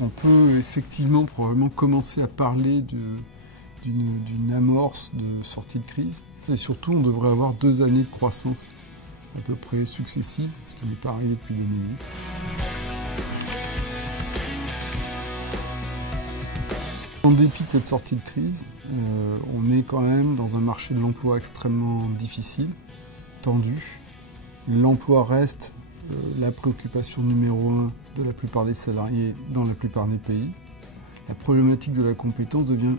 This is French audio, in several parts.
On peut effectivement probablement commencer à parler d'une amorce de sortie de crise. Et surtout, on devrait avoir 2 années de croissance à peu près successives, ce qui n'est pas arrivé depuis 2008. En dépit de cette sortie de crise, on est quand même dans un marché de l'emploi extrêmement difficile, tendu. L'emploi reste la préoccupation numéro 1 de la plupart des salariés dans la plupart des pays. La problématique de la compétence devient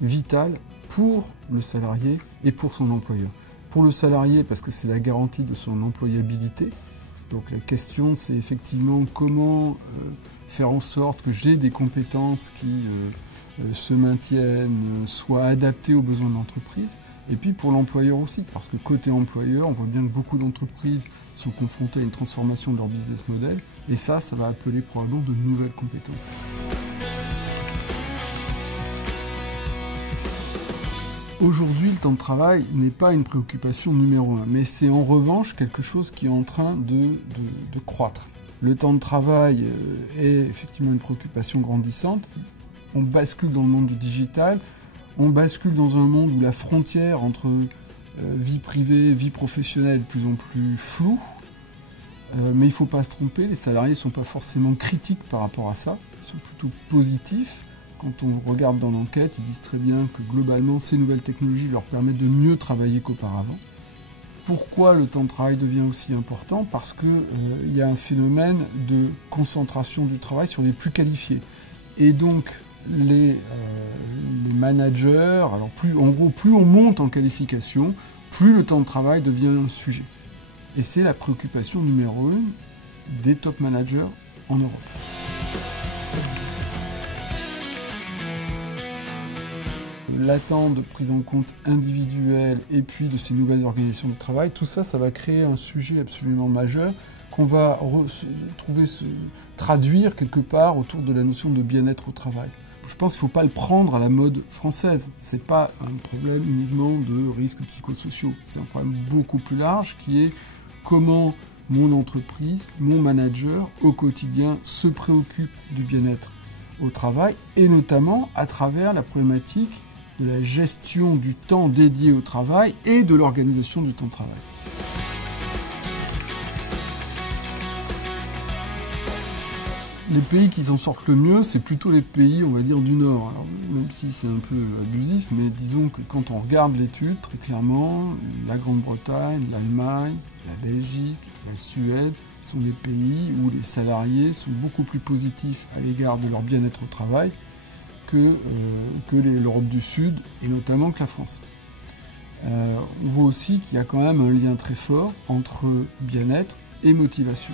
vitale pour le salarié et pour son employeur. Pour le salarié, parce que c'est la garantie de son employabilité. Donc la question, c'est effectivement comment faire en sorte que j'ai des compétences qui se maintiennent, soient adaptées aux besoins de l'entreprise. Et puis pour l'employeur aussi, parce que côté employeur, on voit bien que beaucoup d'entreprises sont confrontées à une transformation de leur business model. Et ça va appeler probablement de nouvelles compétences. Aujourd'hui, le temps de travail n'est pas une préoccupation numéro 1, mais c'est en revanche quelque chose qui est en train de croître. Le temps de travail est effectivement une préoccupation grandissante. On bascule dans le monde du digital, on bascule dans un monde où la frontière entre vie privée et vie professionnelle est de plus en plus floue. Mais il ne faut pas se tromper, les salariés ne sont pas forcément critiques par rapport à ça, ils sont plutôt positifs. Quand on regarde dans l'enquête, ils disent très bien que globalement, ces nouvelles technologies leur permettent de mieux travailler qu'auparavant. Pourquoi le temps de travail devient aussi important? Parce qu'il y a un phénomène de concentration du travail sur les plus qualifiés. Et donc, les managers, alors plus on monte en qualification, plus le temps de travail devient un sujet. Et c'est la préoccupation numéro 1 des top managers en Europe. L'attente de prise en compte individuelle et puis de ces nouvelles organisations de travail, tout ça, ça va créer un sujet absolument majeur qu'on va trouver se traduire quelque part autour de la notion de bien-être au travail. Je pense qu'il ne faut pas le prendre à la mode française. Ce n'est pas un problème uniquement de risques psychosociaux. C'est un problème beaucoup plus large qui est comment mon entreprise, mon manager, au quotidien, se préoccupe du bien-être au travail et notamment à travers la problématique de la gestion du temps dédié au travail et de l'organisation du temps de travail. Les pays qui s'en sortent le mieux, c'est plutôt les pays, on va dire, du Nord. Alors, même si c'est un peu abusif, mais disons que quand on regarde l'étude, très clairement, la Grande-Bretagne, l'Allemagne, la Belgique, la Suède, sont des pays où les salariés sont beaucoup plus positifs à l'égard de leur bien-être au travail que l'Europe du Sud, et notamment que la France. On voit aussi qu'il y a quand même un lien très fort entre bien-être et motivation.